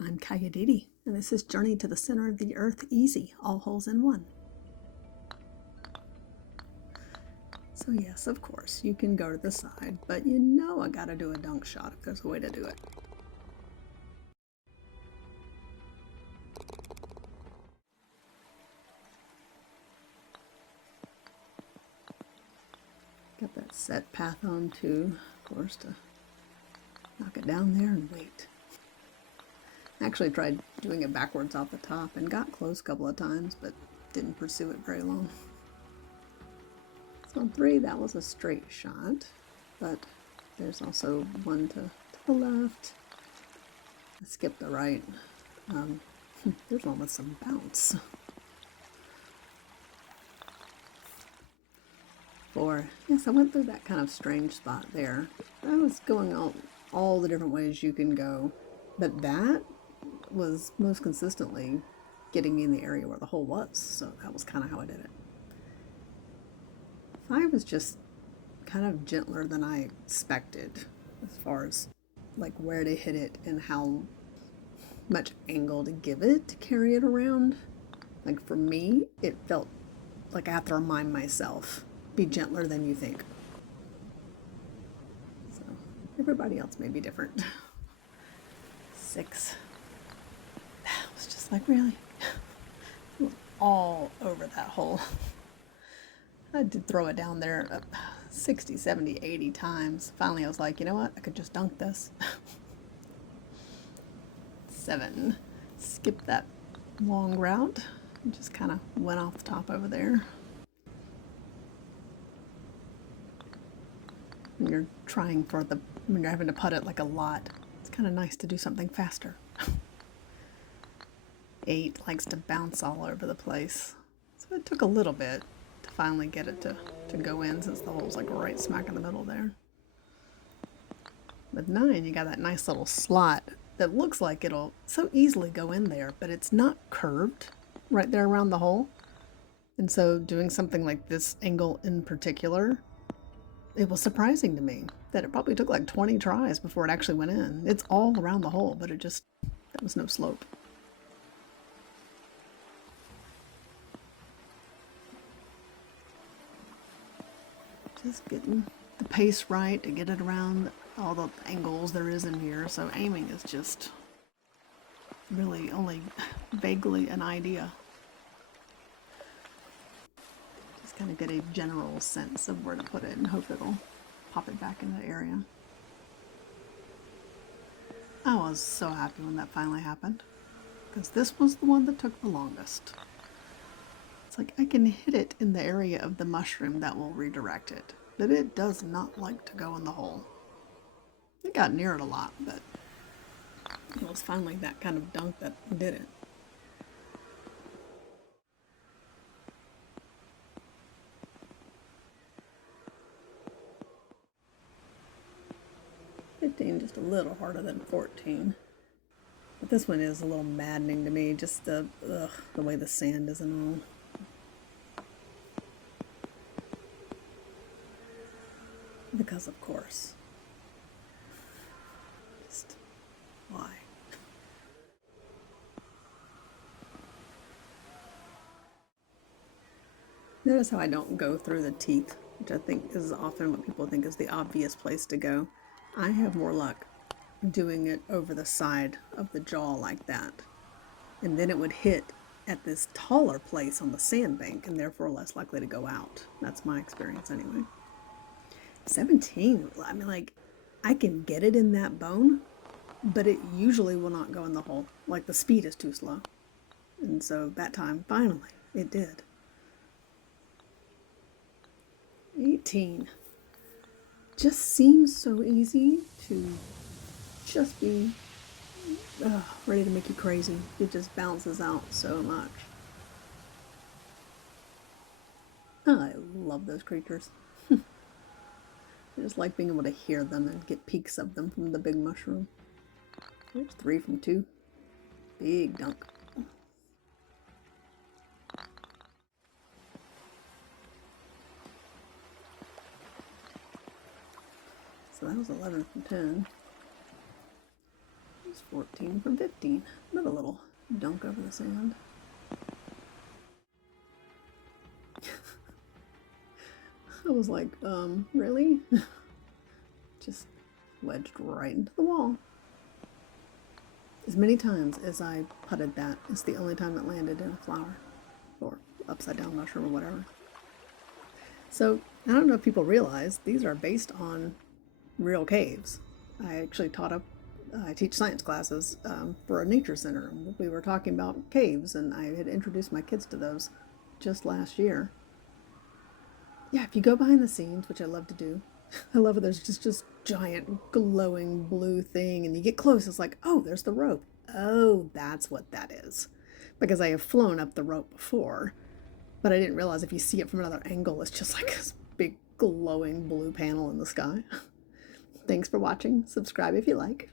I'm Kayaditi, and this is Journey to the Center of the Earth Easy, all holes in one. So yes, of course, you can go to the side, but you know I gotta do a dunk shot if there's a way to do it. Got that set path on too, of course, to knock it down there and wait. I actually tried doing it backwards off the top and got close a couple of times, but didn't pursue it very long. So on 3, that was a straight shot, but there's also one to the left. I skipped the right. There's one with some bounce. 4. Yes, I went through that kind of strange spot there. I was going all the different ways you can go, but that was most consistently getting me in the area where the hole was, so that was kind of how I did it. 5 was just kind of gentler than I expected as far as like where to hit it and how much angle to give it to carry it around. Like for me, it felt like I have to remind myself, be gentler than you think. So everybody else may be different. 6. That was just like, really? It was all over that hole. I did throw it down there 60, 70, 80 times. Finally, I was like, you know what? I could just dunk this. 7. Skip that long route. Just kind of went off the top over there. When you're when you're having to putt it like a lot, it's kind of nice to do something faster. 8 likes to bounce all over the place. So it took a little bit to finally get it to go in, since the hole's like right smack in the middle there. With 9, you got that nice little slot that looks like it'll so easily go in there, but it's not curved right there around the hole. And so doing something like this angle in particular, it was surprising to me that it probably took like 20 tries before it actually went in. It's all around the hole, but there was no slope. Just getting the pace right to get it around all the angles there is in here, so aiming is just really only vaguely an idea. Just kind of get a general sense of where to put it and hope it'll pop it back in the area. I was so happy when that finally happened, because this was the one that took the longest. It's like I can hit it in the area of the mushroom that will redirect it, but it does not like to go in the hole. It got near it a lot, but it was finally that kind of dunk that did it. 15, just a little harder than 14. But this one is a little maddening to me, just the way the sand is and all. Because of course. Just why? Notice how I don't go through the teeth, which I think is often what people think is the obvious place to go. I have more luck doing it over the side of the jaw like that. And then it would hit at this taller place on the sandbank and therefore less likely to go out. That's my experience anyway. 17, I mean, like, I can get it in that bone, but it usually will not go in the hole. Like, the speed is too slow. And so that time, finally, it did. 18. Just seems so easy to just be ready to make you crazy. It just bounces out so much. I love those creatures. I just like being able to hear them and get peeks of them from the big mushroom. There's 3 from 2. Big dunk. So that was 11 from 10. was 14 from 15. Another little dunk over the sand. I was like, really? Just wedged right into the wall. As many times as I putted that, it's the only time it landed in a flower or upside down mushroom or whatever. So I don't know if people realize these are based on real caves. I actually I teach science classes for a nature center. We were talking about caves, and I had introduced my kids to those just last year. Yeah, if you go behind the scenes, which I love to do, I love it. There's just giant glowing blue thing, and you get close. It's like, oh, there's the rope. Oh, that's what that is. Because I have flown up the rope before, but I didn't realize if you see it from another angle, it's just like this big glowing blue panel in the sky. Thanks for watching. Subscribe if you like.